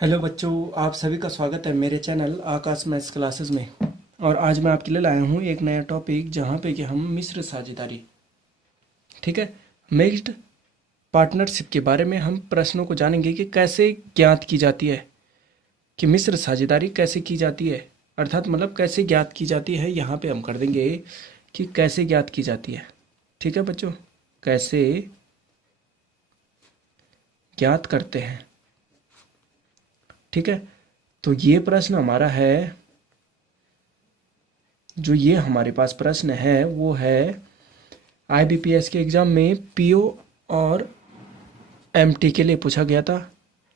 Hello बच्चों, आप सभी का स्वागत है मेरे चैनल आकाश मैथ्स क्लासेस में। और आज मैं आपके लिए लाया हूँ एक नया टॉपिक जहाँ पे कि हम मिश्र साझेदारी, ठीक है, मिक्स्ड पार्टनरशिप के बारे में हम प्रश्नों को जानेंगे कि कैसे ज्ञात की जाती है, कि मिश्र साझेदारी कैसे की जाती है, अर्थात मतलब कैसे ज्ञात की जाती है। यहाँ पे हम कर देंगे कि कैसे ज्ञात की जाती है। ठीक है बच्चों, कैसे ज्ञात करते हैं। ठीक है, तो ये प्रश्न हमारा है, जो ये हमारे पास प्रश्न है वो है आईबीपीएस के एग्ज़ाम में पीओ और एमटी के लिए पूछा गया था।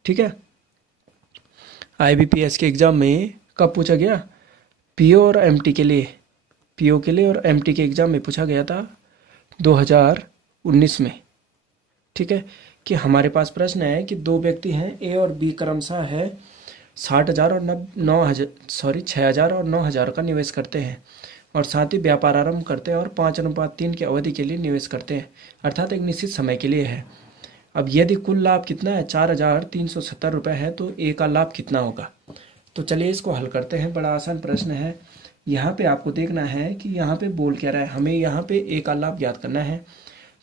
ठीक है, आईबीपीएस के एग्ज़ाम में कब पूछा गया? पीओ और एमटी के लिए, पीओ के लिए और एमटी के एग्ज़ाम में पूछा गया था 2019 में। ठीक है, कि हमारे पास प्रश्न है कि दो व्यक्ति हैं ए और बी, क्रमशः है 60,000 और 6,000 और 9,000 का निवेश करते हैं और साथ ही व्यापार आरंभ करते हैं और 5:3 की अवधि के लिए निवेश करते हैं, अर्थात एक निश्चित समय के लिए है। अब यदि कुल लाभ कितना है, 4,370 रुपये है, तो ए का लाभ कितना होगा? तो चलिए इसको हल करते हैं। बड़ा आसान प्रश्न है। यहाँ पे आपको देखना है कि यहाँ पे बोल क्या रहा है, हमें यहाँ पे ए का लाभ ज्ञात करना है।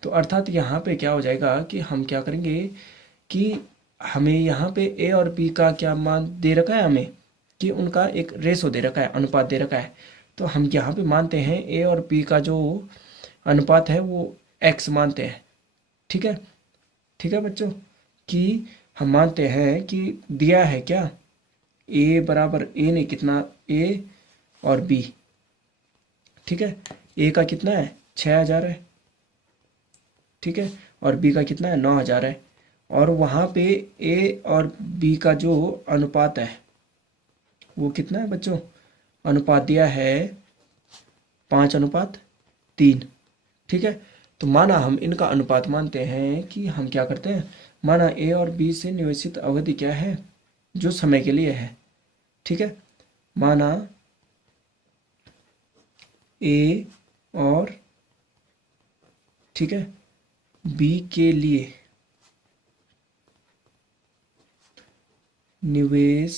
तो अर्थात यहाँ पे क्या हो जाएगा कि हम क्या करेंगे कि हमें यहाँ पे ए और बी का क्या मान दे रखा है, हमें कि उनका एक रेशो दे रखा है, अनुपात दे रखा है। तो हम यहाँ पे मानते हैं ए और बी का जो अनुपात है वो एक्स मानते हैं। ठीक है, ठीक है बच्चों, कि हम मानते हैं कि दिया है क्या, ए बराबर ए ने कितना, ए और बी, ठीक है, ए का कितना है 6,000 है, ठीक है, और बी का कितना है 9,000 है। और वहाँ पे ए और बी का जो अनुपात है वो कितना है बच्चों? अनुपात दिया है 5:3। ठीक है, तो माना हम इनका अनुपात मानते हैं कि हम क्या करते हैं, माना ए और बी से निवेशित अवधि क्या है, जो समय के लिए है। ठीक है, माना ए और, ठीक है, बी के लिए निवेश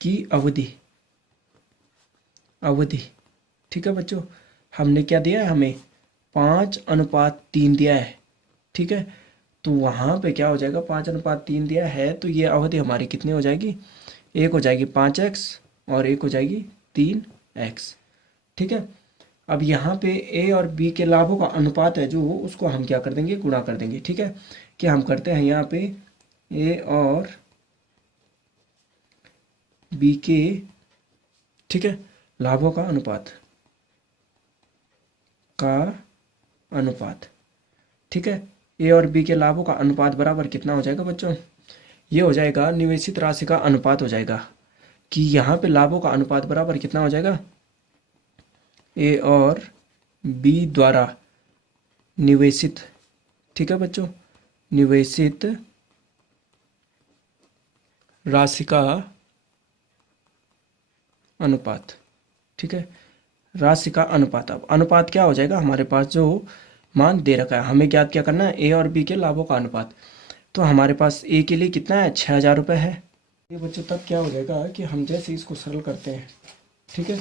की अवधि, अवधि, ठीक है बच्चों, हमने क्या दिया है, हमें 5:3 दिया है। ठीक है, तो वहाँ पे क्या हो जाएगा, 5:3 दिया है, तो ये अवधि हमारी कितनी हो जाएगी, एक हो जाएगी 5x और एक हो जाएगी 3x। ठीक है, अब यहाँ पे ए और बी के लाभों का अनुपात है जो, उसको हम क्या कर देंगे, गुणा कर देंगे। ठीक है, कि हम करते हैं यहाँ पे ए और बी के, ठीक है, लाभों का अनुपात, का अनुपात। ठीक है, ए और बी के लाभों का अनुपात बराबर कितना हो जाएगा बच्चों, ये हो जाएगा निवेशित राशि का अनुपात हो जाएगा, कि यहाँ पे लाभों का अनुपात बराबर कितना हो जाएगा, ए और बी द्वारा निवेशित, ठीक है बच्चों, निवेशित राशि का अनुपात। ठीक है, राशि का अनुपात। अब अनुपात क्या हो जाएगा, हमारे पास जो मान दे रखा है, हमें ज्ञात क्या करना है, ए और बी के लाभों का अनुपात। तो हमारे पास ए के लिए कितना है, 6,000 रुपये है। ये बच्चों तब क्या हो जाएगा कि हम जैसे इसको सरल करते हैं, ठीक है,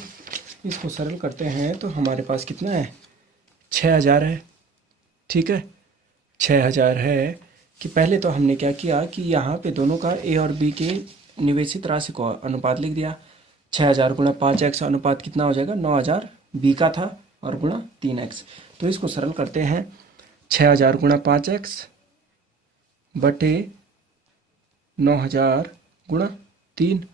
इसको सरल करते हैं तो हमारे पास कितना है, 6,000 है। ठीक है, 6,000 है, कि पहले तो हमने क्या किया कि यहाँ पे दोनों का ए और बी के निवेशित राशि को अनुपात लिख दिया। 6,000 गुणा 5x अनुपात कितना हो जाएगा, 9,000 बी का था, और गुणा 3x। तो इसको सरल करते हैं, 6,000 गुणा 5x बटे 9,000 गुणा 3,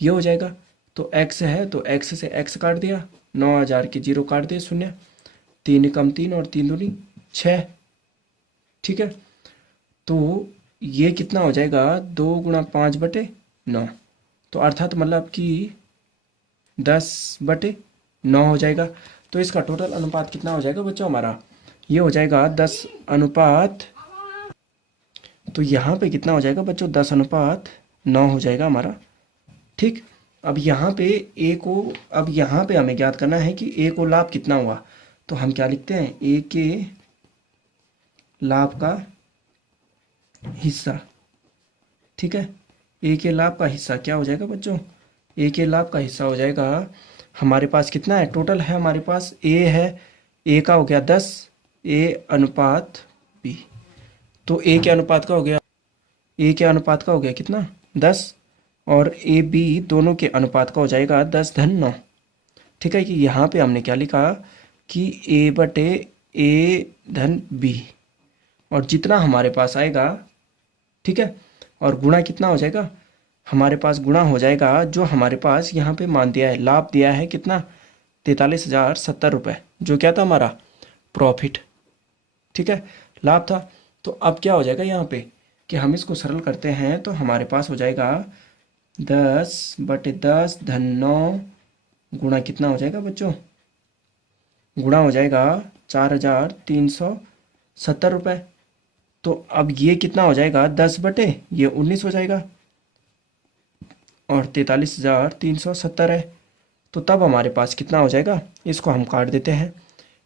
ये हो जाएगा। तो x है तो x से x काट दिया, 9,000 के 0 काट दिए, शून्य, 3 कम 3 और 3 दूनी 6। ठीक है, तो ये कितना हो जाएगा, 2 गुणा 5 बटे 9, तो अर्थात मतलब कि 10/9 हो जाएगा। तो इसका टोटल अनुपात कितना हो जाएगा बच्चों हमारा, ये हो जाएगा 10:, तो यहाँ पे कितना हो जाएगा बच्चों, 10:9 हो जाएगा हमारा। ठीक, अब यहाँ पे ए को, अब यहाँ पे हमें ज्ञात करना है कि ए को लाभ कितना हुआ, तो हम क्या लिखते हैं, ए के लाभ का हिस्सा। ठीक है। ए के लाभ का हिस्सा क्या हो जाएगा बच्चों? ए के लाभ का हिस्सा हो जाएगा, हमारे पास कितना है टोटल है, हमारे पास ए है, ए का हो गया 10, ए अनुपात बी। तो ए के अनुपात का हो गया, ए के अनुपात का हो गया कितना 10, और ए बी दोनों के अनुपात का हो जाएगा 10/9। ठीक है कि यहाँ पे हमने क्या लिखा कि ए बटे ए धन बी, और जितना हमारे पास आएगा, ठीक है, और गुणा कितना हो जाएगा, हमारे पास गुणा हो जाएगा जो हमारे पास यहाँ पे मान दिया है, लाभ दिया है कितना 43,070 रुपये, जो क्या था हमारा प्रॉफिट। ठीक है, लाभ था। तो अब क्या हो जाएगा यहाँ पे कि हम इसको सरल करते हैं तो हमारे पास हो जाएगा 10/10/9 गुणा कितना हो जाएगा बच्चों, गुणा हो जाएगा 4,370 रुपये। तो अब ये कितना हो जाएगा 10/19 हो जाएगा, और 43,370 है। तो तब हमारे पास कितना हो जाएगा, इसको हम काट देते हैं,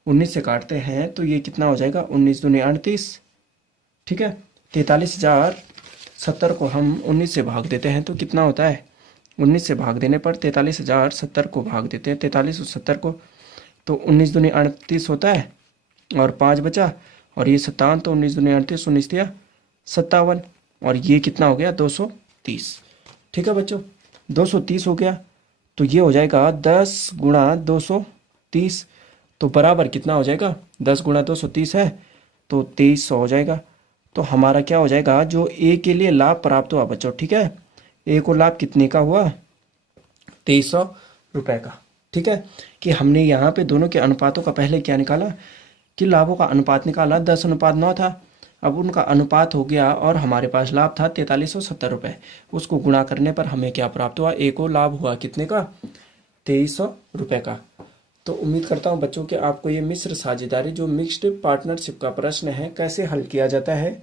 19 से काटते हैं तो ये कितना हो जाएगा 19 दूनी 38। ठीक है, 43,070 को हम 19 से भाग देते हैं तो कितना होता है, 19 से भाग देने पर 43,070 को भाग देते हैं 43 और 70 को, तो 19 दूनी 38 होता है, और 5 बचा, और ये 57, तो 19 दूनी 38, 19 दिया 57, और ये कितना हो गया 230। ठीक है बच्चों, 230 हो गया। तो ये हो जाएगा 10 गुणा 230, तो बराबर कितना हो जाएगा, 10 गुणा 230 है तो 2300 हो जाएगा। तो हमारा क्या हो जाएगा, जो ए के लिए लाभ प्राप्त हुआ बच्चों, ठीक है, ए को लाभ कितने का हुआ 2300 रुपये का। ठीक है, कि हमने यहाँ पे दोनों के अनुपातों का पहले क्या निकाला कि लाभों का अनुपात निकाला, 10:9 था, अब उनका अनुपात हो गया और हमारे पास लाभ था 4370 रुपये, उसको गुणा करने पर हमें क्या प्राप्त हुआ, ए को लाभ हुआ कितने का 2300 रुपये का। तो उम्मीद करता हूँ बच्चों कि आपको ये मिश्र साझेदारी जो मिक्स्ड पार्टनरशिप का प्रश्न है कैसे हल किया जाता है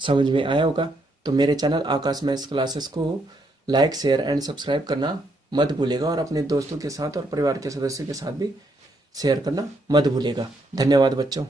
समझ में आया होगा। तो मेरे चैनल आकाश मैथ्स क्लासेस को लाइक शेयर एंड सब्सक्राइब करना मत भूलेगा, और अपने दोस्तों के साथ और परिवार के सदस्यों के साथ भी शेयर करना मत भूलेगा। धन्यवाद बच्चों।